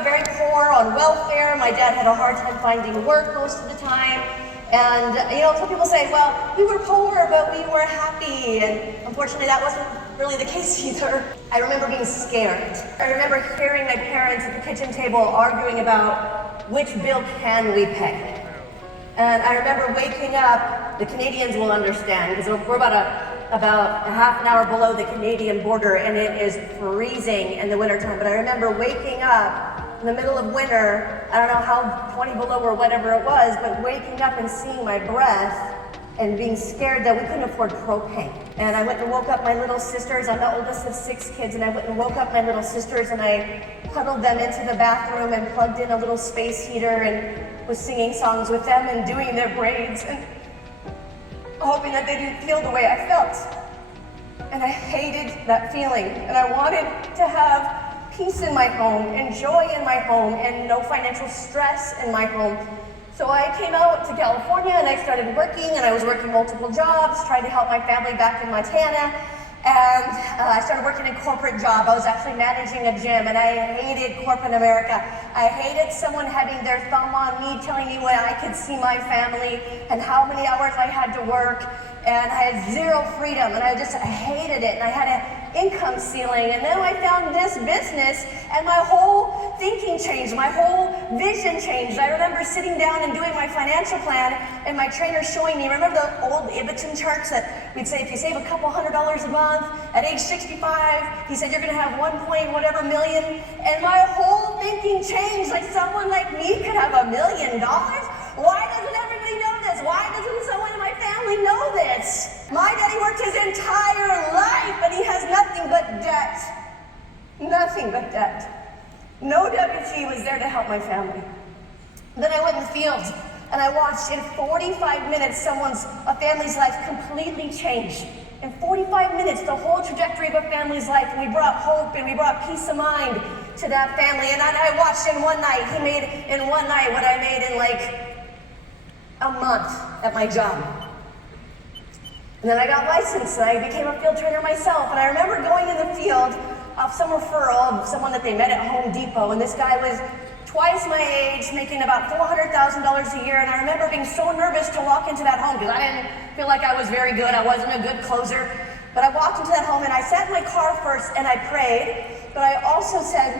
up very poor on welfare. My dad had a hard time finding work most of the time. And, some people say, well, we were poor, but we were happy. And unfortunately, that wasn't really the case either. I remember being scared. I remember hearing my parents at the kitchen table arguing about which bill can we pay. And I remember waking up, the Canadians will understand, because we're about a half an hour below the Canadian border, and it is freezing in the wintertime. But I remember waking up in the middle of winter, I don't know how, 20 below or whatever it was, but waking up and seeing my breath and being scared that we couldn't afford propane. And I went and woke up my little sisters. I'm the oldest of 6 kids, and I went and woke up my little sisters, and I huddled them into the bathroom and plugged in a little space heater and was singing songs with them and doing their braids and hoping that they didn't feel the way I felt. And I hated that feeling, and I wanted to have peace in my home and joy in my home and no financial stress in my home. So I came out to California and I started working, and I was working multiple jobs, trying to help my family back in Montana. And I started working in a corporate job. I was actually managing a gym, and I hated corporate America. I hated someone having their thumb on me, telling me when I could see my family and how many hours I had to work. And I had zero freedom, and I hated it. And I had an income ceiling. And then I found this business, and my whole thinking changed. My whole vision changed. I remember sitting down and doing my financial plan, and my trainer showing me, remember the old Ibbotson charts that we'd say if you save a couple $100 a month at age 65, he said you're going to have 1 point whatever million. And my whole thinking changed. Like, someone like me could have $1 million? Why doesn't everybody know this? Why doesn't someone in my family know this? My daddy worked his entire life, but he has nothing but debt. Nothing but debt. No W-2 was there to help my family. Then I went in the field, and I watched in 45 minutes a family's life completely change. In 45 minutes, the whole trajectory of a family's life, and we brought hope and we brought peace of mind to that family. And I watched in one night, he made in one night what I made in like a month at my job. And then I got licensed, and I became a field trainer myself. And I remember going in the field off some referral of someone that they met at Home Depot, and this guy was twice my age, making about $400,000 a year. And I remember being so nervous to walk into that home because I didn't feel like I was very good. I wasn't a good closer. But I walked into that home, and I sat in my car first, and I prayed. But I also said,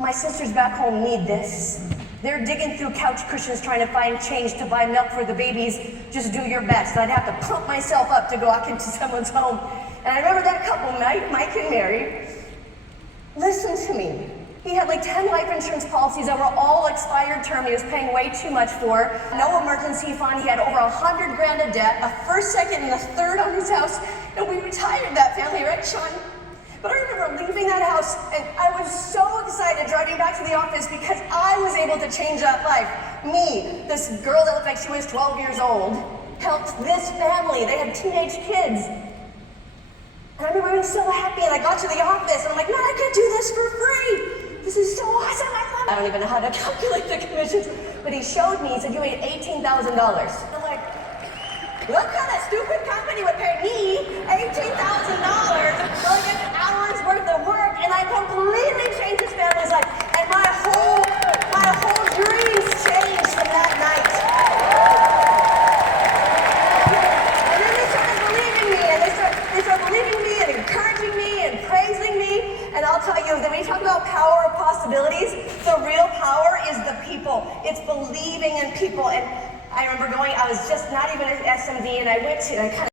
my sisters back home need this. They're digging through couch cushions trying to find change to buy milk for the babies. Just do your best. I'd have to pump myself up to go out into someone's home. And I remember that couple, Mike and Mary, listen to me. He had like 10 life insurance policies that were all expired term. He was paying way too much for. No emergency fund. He had over $100,000 of debt, a first, second, and a third on his house. And we retired that family, right, Sean? But I remember leaving that house, and I was so excited driving back to the office because I was able to change that life. Me, this girl that looked like she was 12 years old, helped this family. They had teenage kids. And I remember being so happy, and I got to the office, and I'm like, man, I could do this for free. This is so awesome. I don't even know how to calculate the commissions. But he showed me, he said, you made $18,000. I'm like, what kind of stupid company would pay me $18,000 to only get an hour's worth of work? And I completely changed his family's life. And my whole dreams changed from that night. And then they started believing me, and they started believing me and encouraging me and praising me. And I'll tell you, when we talk about power of possibilities, the real power is the people. It's believing in people. And I remember I was just not even at SMD, and I kind